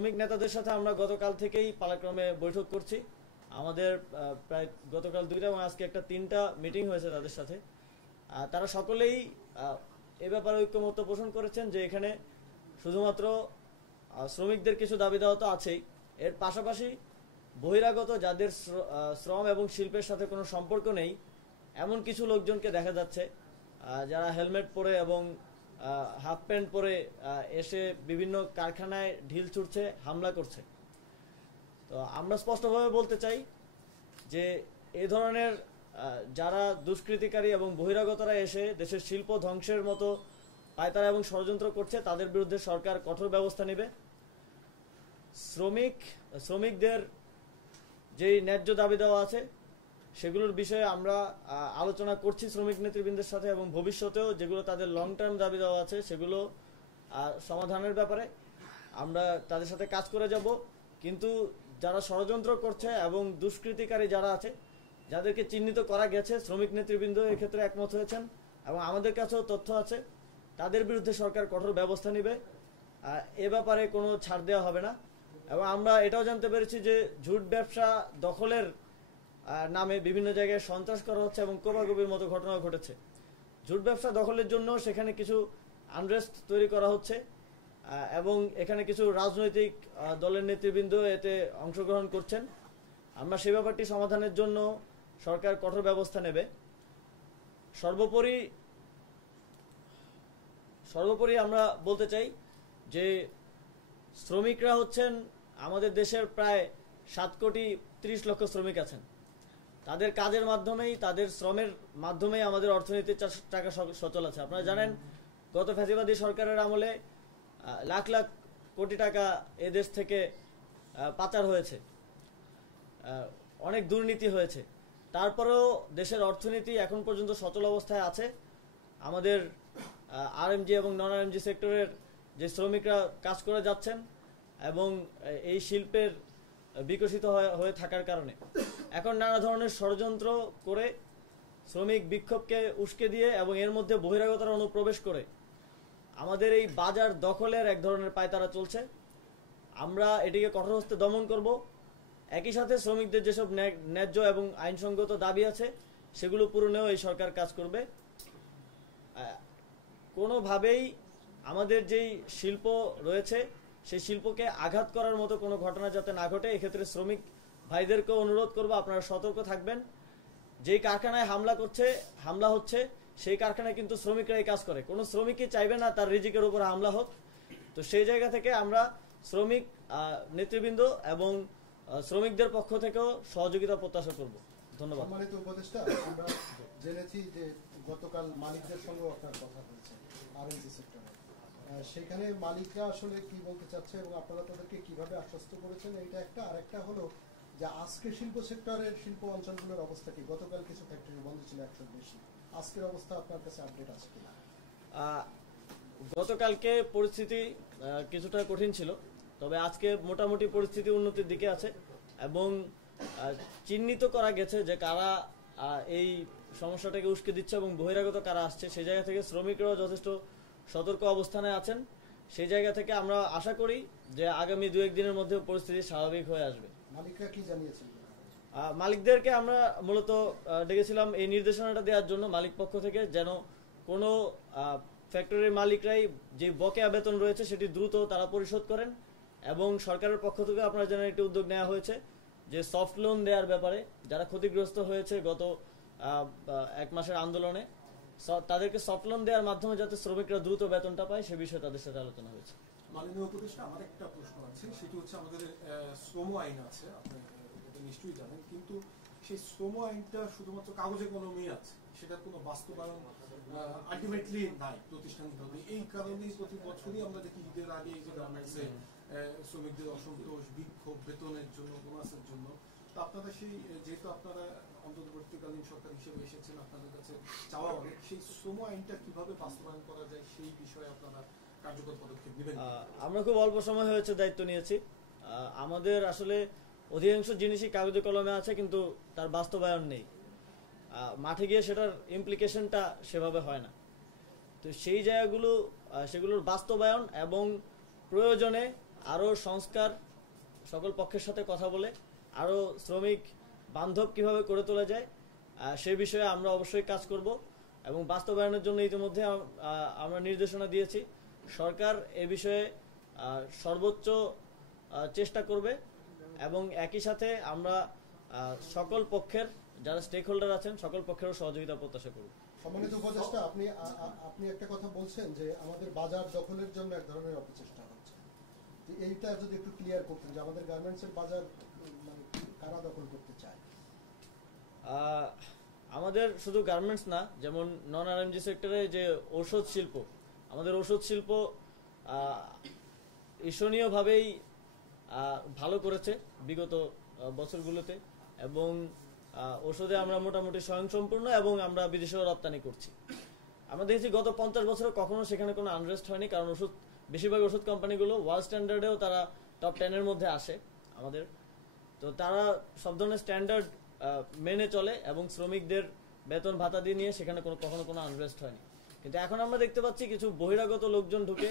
শ্রমিক নেতাদের সাথে আমরা গতকাল থেকেই পালাক্রমে বৈঠক করছি। আমাদের প্রায় গতকাল 2টা এবং আজকে একটা 3টা মিটিং হয়েছে তাদের সাথে। তারা সকলেই এ ব্যাপারে ঐক্যমত্য পোষণ করেছেন যে এখানে শুধুমাত্র শ্রমিকদের কিছু দাবি দেওয়া তো আছেই, এর পাশাপাশি বহিরাগত যাদের শ্রম এবং শিল্পের সাথে কোনো সম্পর্ক নেই এমন কিছু লোকজনকে দেখা যাচ্ছে যারা হেলমেট পরে এবং হাফ প্যান্ট পরে এসে বিভিন্ন কারখানায় ঢিল ছুটছে, হামলা করছে। তো আমরা স্পষ্টভাবে বলতে চাই যে এই ধরনের যারা দুষ্কৃতিকারী এবং বহিরাগতরা এসে দেশের শিল্প ধ্বংসের মতো পায়তারা এবং ষড়যন্ত্র করছে তাদের বিরুদ্ধে সরকার কঠোর ব্যবস্থা নেবে। শ্রমিকদের যেই ন্যায্য দাবি দেওয়া আছে সেগুলোর বিষয়ে আমরা আলোচনা করছি শ্রমিক নেতৃবৃন্দের সাথে, এবং ভবিষ্যতেও যেগুলো তাদের লং টার্ম দাবি দেওয়া আছে সেগুলো সমাধানের ব্যাপারে আমরা তাদের সাথে কাজ করে যাব। কিন্তু যারা ষড়যন্ত্র করছে এবং দুষ্কৃতিকারী যারা আছে যাদেরকে চিহ্নিত করা গেছে, শ্রমিক নেতৃবৃন্দ এক্ষেত্রে একমত হয়েছেন এবং আমাদের কাছেও তথ্য আছে, তাদের বিরুদ্ধে সরকার কঠোর ব্যবস্থা নেবে। এ ব্যাপারে কোনো ছাড় দেওয়া হবে না। এবং আমরা এটাও জানতে পেরেছি যে ঝুট ব্যবসা দখলের নামে বিভিন্ন জায়গায় সন্ত্রাস করা হচ্ছে এবং কোপাকুপির মতো ঘটনা ঘটেছে। ঝুট ব্যবসা দখলের জন্য সেখানে কিছু আনরেস্ট তৈরি করা হচ্ছে এবং এখানে কিছু রাজনৈতিক দলের নেতৃবৃন্দ এতে অংশগ্রহণ করছেন। আমরা সে ব্যাপারটি সমাধানের জন্য সরকার কঠোর ব্যবস্থা নেবে। সর্বোপরি আমরা বলতে চাই যে শ্রমিকরা হচ্ছেন আমাদের দেশের প্রায় 7,30,00,000 শ্রমিক আছেন। তাদের কাজের মাধ্যমেই, তাদের শ্রমের মাধ্যমেই আমাদের অর্থনীতির টাকা সচল আছে। আপনারা জানেন গত ফ্যাসিবাদী সরকারের আমলে লাখ লাখ কোটি টাকা এ দেশ থেকে পাচার হয়েছে, অনেক দুর্নীতি হয়েছে। তারপরেও দেশের অর্থনীতি এখন পর্যন্ত সচল অবস্থায় আছে। আমাদের আরএমজি এবং নন আরএমজি সেক্টরের যে শ্রমিকরা কাজ করে যাচ্ছেন এবং এই শিল্পের বিকশিত হয়ে থাকার কারণে এখন নানা ধরনের ষড়যন্ত্র করে শ্রমিক বিক্ষোভকে উস্কে দিয়ে এবং এর মধ্যে বহিরাগতরা অনুপ্রবেশ করে আমাদের এই বাজার দখলের এক ধরনের পায়তারা চলছে। আমরা এটিকে কঠোর হস্তে দমন করব। একই সাথে শ্রমিকদের যেসব ন্যায্য এবং আইনসঙ্গত দাবি আছে সেগুলো পূরণেও এই সরকার কাজ করবে। কোনোভাবেই আমাদের যেই শিল্প রয়েছে সেই শিল্পকে আঘাত করার মতো কোনো ঘটনা যাতে না ঘটে, এক্ষেত্রে শ্রমিক ভাইদেরকেও অনুরোধ করব আপনারা সতর্ক থাকবেন। যেই কারখানায় হামলা হচ্ছে সেই কারখানায় কিন্তু শ্রমিকরাই কাজ করে, কোনো শ্রমিকই চাইবে না তার রিজিকের উপর হামলা হোক। তো সেই জায়গা থেকে আমরা শ্রমিক নেতৃবৃন্দ এবং শ্রমিকদের পক্ষ থেকেও সহযোগিতা প্রত্যাশা করব। ধন্যবাদ। সম্মানিত উপদেষ্টা, আমরা জেনেছি যে গতকাল মালিকদের সঙ্গে আপনার কথা হয়েছে আরএনজি সেক্টরে, সেখানে মালিকরা আসলে কি বলতে চাচ্ছে এবং আপনারা তাদেরকে কিভাবে আশ্বস্ত করেছেন, এইটা একটা। আর একটা হলো যে আজকে শিল্প সেক্টরের শিল্প অঞ্চলগুলোর অবস্থা কি? গতকাল কিছু ফ্যাক্টরি বন্ধ ছিল 100 বেশি, আজকের অবস্থা আপনার কাছে আপডেট আছে কিনা? গতকালকে পরিস্থিতি কিছুটা কঠিন ছিল, তবে আজকে মোটামুটি পরিস্থিতি উন্নতির দিকে আছে এবং চিহ্নিত করা গেছে যে কারা এই সমস্যাটাকে উস্কে দিচ্ছে এবং বহিরাগত কারা আসছে। সেই জায়গা থেকে শ্রমিকরাও যথেষ্ট সতর্ক অবস্থানে আছেন। সেই জায়গা থেকে আমরা আশা করি যে আগামী 2-1 দিনের মধ্যে পরিস্থিতি স্বাভাবিক হয়ে আসবে। মালিকরা কি জানিয়েছেন? মালিকদেরকে আমরা মূলত ডেকেছিলাম এই নির্দেশনাটা দেওয়ার জন্য মালিক পক্ষ থেকে, যেন কোনো ফ্যাক্টরির মালিকরাই যে বকেয়া বেতন রয়েছে সেটি দ্রুত তারা পরিশোধ করেন। এবং সরকারের পক্ষ থেকে আপনারা জানেন একটি উদ্যোগ নেওয়া হয়েছে যে সফট লোন দেওয়ার ব্যাপারে, যারা ক্ষতিগ্রস্ত হয়েছে গত 1 মাসের আন্দোলনে, তাদেরকে সফট লোন দেওয়ার মাধ্যমে যাতে শ্রমিকরা দ্রুত বেতনটা পায় সে বিষয়ে তাদের সাথে আলোচনা হয়েছে। মাননীয় উপদেষ্টা, আমার একটা প্রশ্ন আছে, সেটি হচ্ছে আমাদের শ্রম আইন আছে, আপনি এটা নিশ্চয়ই জানেন, কিন্তু সেই শ্রম আইনটা শুধুমাত্র কাগজে কলমেই আছে, সেটার কোনো বাস্তবায়ন আলটিমেটলি নাই প্রতিষ্ঠানিকভাবে। এই কারণেই প্রতি বছরই আমরা দেখি ঈদের আগে এই যে গার্মেন্টসে শ্রমিকদের অসন্তোষ, বিক্ষোভ, বেতনের জন্য, বোনাসের জন্য। তো আপনারা সেই, যেহেতু আপনারা অন্তর্বর্তীকালীন সরকার হিসেবে এসেছেন, আপনাদের কাছে চাওয়া অনেক, সেই শ্রম আইনটা কিভাবে বাস্তবায়ন করা যায় সেই বিষয়ে আপনারা কার্যকর পদক্ষেপ নেবেন? আমরা খুব অল্প সময় হয়েছে দায়িত্ব নিয়েছি। আমাদের আসলে অধিকাংশ জিনিসই কাগজে কলমে আছে, কিন্তু তার বাস্তবায়ন নেই। মাঠে গিয়ে সেটার ইমপ্লিকেশনটা সেভাবে হয় না। তো সেই জায়গাগুলো, সেগুলোর বাস্তবায়ন এবং প্রয়োজনে আরও সংস্কার, সকল পক্ষের সাথে কথা বলে আরও শ্রমিক বান্ধব কিভাবে করে তোলা যায় সে বিষয়ে আমরা অবশ্যই কাজ করব এবং বাস্তবায়নের জন্য ইতিমধ্যে আমরা নির্দেশনা দিয়েছি। সরকার এ বিষয়ে সর্বোচ্চ চেষ্টা করবে এবং একই সাথে আমরা সকল পক্ষের যারা স্টেক হোল্ডার আছেন সকল পক্ষেরও সহযোগিতা প্রত্যাশা করব। সম্মানিত উপদেষ্টা, আপনি একটা কথা বলছেন যে আমাদের বাজার দখলের জন্য এক ধরনের অপচেষ্টা হচ্ছে, এইটা যদি একটু ক্লিয়ার করতেন যে আমাদের গার্মেন্টসের বাজার মানে কারা দখল করতে চায়? আমাদের শুধু গার্মেন্টস না, যেমন নন আরএমজি সেক্টরে যে ঔষধ শিল্প, আমাদের ঔষধ শিল্প ঈর্ষণীয়ভাবেই ভালো করেছে বিগত বছরগুলোতে এবং ওষুধে আমরা মোটামুটি স্বয়ংসম্পূর্ণ এবং আমরা বিদেশেও রপ্তানি করছি। আমরা দেখেছি গত 50 বছরে কখনো সেখানে কোনো আনরেস্ট হয়নি, কারণ বেশিরভাগ ওষুধ কোম্পানিগুলো ওয়ার্ল্ড স্ট্যান্ডার্ডেও তারা টপ 10-এর মধ্যে আসে আমাদের। তো তারা সব ধরনের স্ট্যান্ডার্ড মেনে চলে এবং শ্রমিকদের বেতন ভাতা দিয়ে নিয়ে সেখানে কখনো কোনো আনরেস্ট হয়নি। কিন্তু এখন আমরা দেখতে পাচ্ছি কিছু বহিরাগত লোকজন ঢুকে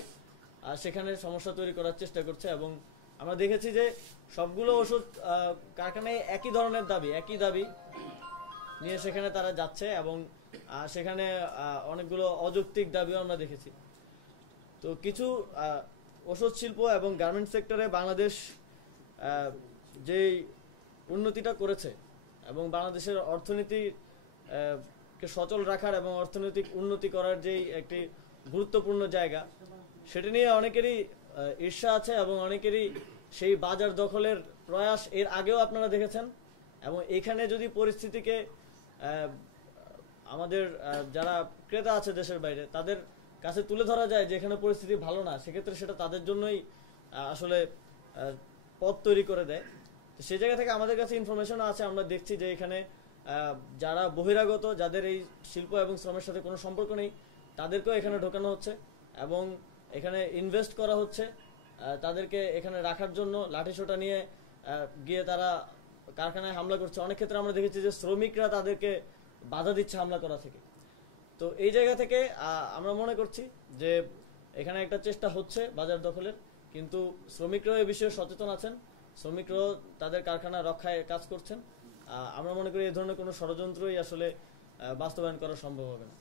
সেখানে সমস্যা তৈরি করার চেষ্টা করছে এবং আমরা দেখেছি যে সবগুলো ওষুধ কারখানায় একই ধরনের একই দাবি নিয়ে সেখানে তারা যাচ্ছে এবং সেখানে অনেকগুলো অযৌক্তিক দাবিও আমরা দেখেছি। তো কিছু ওষুধ শিল্প এবং গার্মেন্টস সেক্টরে বাংলাদেশ যেই উন্নতিটা করেছে এবং বাংলাদেশের অর্থনীতি কে সচল রাখার এবং অর্থনৈতিক উন্নতি করার যেই একটি গুরুত্বপূর্ণ জায়গা, সেটা নিয়ে অনেকেরই ঈর্ষা আছে এবং অনেকেরই সেই বাজার দখলের প্রয়াস এর আগেও আপনারা দেখেছেন। এবং এখানে যদি পরিস্থিতিকে আমাদের যারা ক্রেতা আছে দেশের বাইরে তাদের কাছে তুলে ধরা যায় যে এখানে পরিস্থিতি ভালো না, সেক্ষেত্রে সেটা তাদের জন্যই আসলে পথ তৈরি করে দেয়। সেই জায়গা থেকে আমাদের কাছে ইনফরমেশন আছে, আমরা দেখছি যে এখানে যারা বহিরাগত, যাদের এই শিল্প এবং শ্রমের সাথে কোনো সম্পর্ক নেই, তাদেরকেও এখানে ঢোকানো হচ্ছে এবং এখানে ইনভেস্ট করা হচ্ছে। তাদেরকে এখানে রাখার জন্য লাঠিসোঁটা নিয়ে গিয়ে তারা কারখানায় হামলা করছে। অনেক ক্ষেত্রে আমরা দেখেছি যে শ্রমিকরা তাদেরকে বাধা দিচ্ছে হামলা করা থেকে। তো এই জায়গা থেকে আমরা মনে করছি যে এখানে একটা চেষ্টা হচ্ছে বাজার দখলের, কিন্তু শ্রমিকরাও এই বিষয়ে সচেতন আছেন, শ্রমিকরাও তাদের কারখানা রক্ষায় কাজ করছেন। আমরা মনে করি এই ধরনের কোনো ষড়যন্ত্রই আসলে বাস্তবায়ন করা সম্ভব হবে না।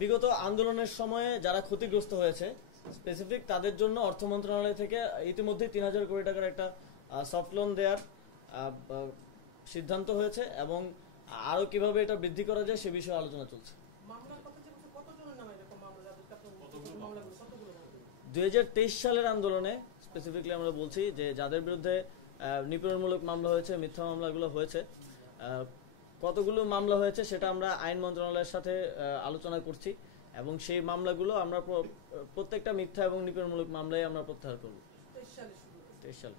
বিগত আন্দোলনের সময়ে যারা ক্ষতিগ্রস্ত হয়েছে স্পেসিফিক তাদের জন্য অর্থ মন্ত্রণালয় থেকে ইতিমধ্যে 3000 কোটি টাকার একটা সফট লোন দেওয়ার সিদ্ধান্ত হয়েছে এবং আরো কিভাবে এটা বৃদ্ধি করা যায় সে বিষয়ে আলোচনা চলছে। 2023 সালের আন্দোলনে স্পেসিফিকলি আমরা বলছি যে যাদের বিরুদ্ধে নিপীড়নমূলক মামলা হয়েছে, মিথ্যা মামলাগুলো হয়েছে, কতগুলো মামলা হয়েছে সেটা আমরা আইন মন্ত্রণালয়ের সাথে আলোচনা করছি এবং সেই মামলাগুলো আমরা প্রত্যেকটা মিথ্যা এবং নিপীড়নমূলক মামলায় আমরা প্রত্যাহার করব। 23 সালে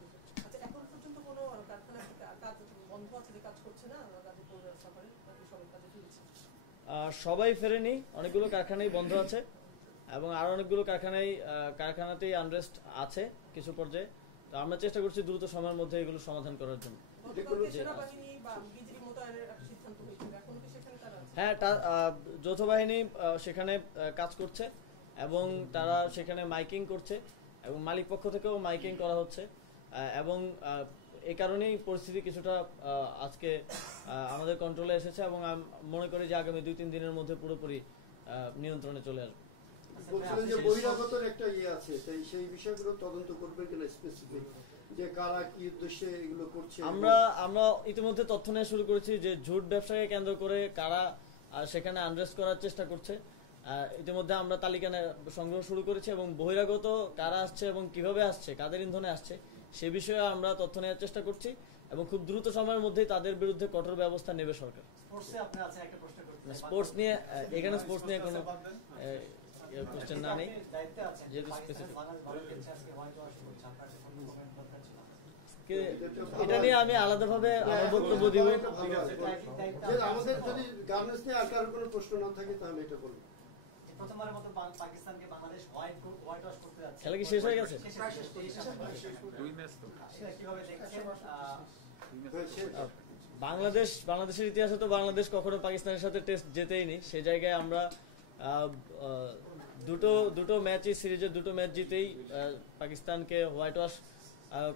সবাই ফেরেনি, অনেকগুলো কারখানাই বন্ধ আছে এবং আরো অনেকগুলো কারখানাতেই আনরেস্ট আছে কিছু পর্যায়ে। তো আমরা চেষ্টা করছি দ্রুত সময়ের মধ্যে এগুলো সমাধান করার জন্য। হ্যাঁ, যৌথ বাহিনী সেখানে কাজ করছে এবং তারা সেখানে মাইকিং করছে এবং মালিক পক্ষ থেকেও মাইকিং করা হচ্ছে এবং এই কারণেই পরিস্থিতি কিছুটা আজকে আমাদের কন্ট্রোলে এসেছে এবং আমি মনে করি যে আগামী 2-3 দিনের মধ্যে পুরোপুরি নিয়ন্ত্রণে চলে আসবে। আমরা ইতিমধ্যে তথ্য নেওয়া শুরু করেছি যে ঝুট ব্যবসাকে কেন্দ্র করে কারা সেখানে আনরেস্ট করার চেষ্টা করছে। ইতিমধ্যে আমরা তালিকা সংগ্রহ শুরু করেছি এবং বহিরাগত কারা আসছে এবং কিভাবে আসছে, কাদের ইন্ধনে আসছে সে বিষয়ে আমরা তথ্য নেওয়ার চেষ্টা করছি এবং খুব দ্রুত সময়ের মধ্যেই তাদের বিরুদ্ধে কঠোর ব্যবস্থা নেবে সরকার। স্পোর্টস নিয়ে এখানে স্পোর্টস নিয়ে কোনো কোশ্চেন না নেই, যেহেতু স্পেসিফিক এটা নিয়ে আমি আলাদাভাবে আমার বক্তব্য দিব। আমাদের যদি গার্মেন্টস নিয়ে আর কারো কোনো প্রশ্ন না থাকে তাহলে এটা বলুন। প্রথমবারের মতো পাকিস্তানকে বাংলাদেশ হোয়াইট ওয়াশ করতে যাচ্ছে, খেলা কি শেষ হয়ে গেছে? কিভাবে দেখছেন? বাংলাদেশের ইতিহাসে তো বাংলাদেশ কখনো পাকিস্তানের সাথে টেস্ট জেতেইনি, সেই জায়গায় আমরা দুটো ম্যাচই সিরিজের দুটো ম্যাচ জিতেই পাকিস্তানকে হোয়াইট ওয়াশ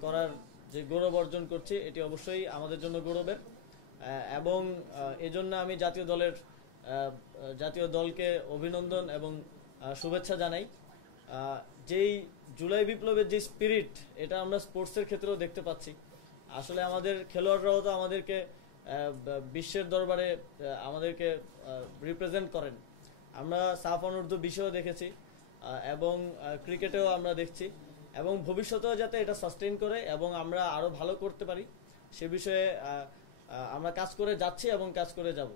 করার যে গৌরব অর্জন করছি এটি অবশ্যই আমাদের জন্য গৌরবের, এবং এজন্য আমি জাতীয় দলকে অভিনন্দন এবং শুভেচ্ছা জানাই। যেই জুলাই বিপ্লবের যে স্পিরিট, এটা আমরা স্পোর্টসের ক্ষেত্রেও দেখতে পাচ্ছি। আসলে আমাদের খেলোয়াড়রাও তো আমাদেরকে বিশ্বের দরবারে আমাদেরকে রিপ্রেজেন্ট করেন। আমরা সাফ অনূর্ধ্ব বিষয়েও দেখেছি এবং ক্রিকেটেও আমরা দেখছি, এবং ভবিষ্যতেও যাতে এটা সাস্টেইন করে এবং আমরা আরো ভালো করতে পারি সে বিষয়ে আমরা কাজ করে যাচ্ছি এবং কাজ করে যাব।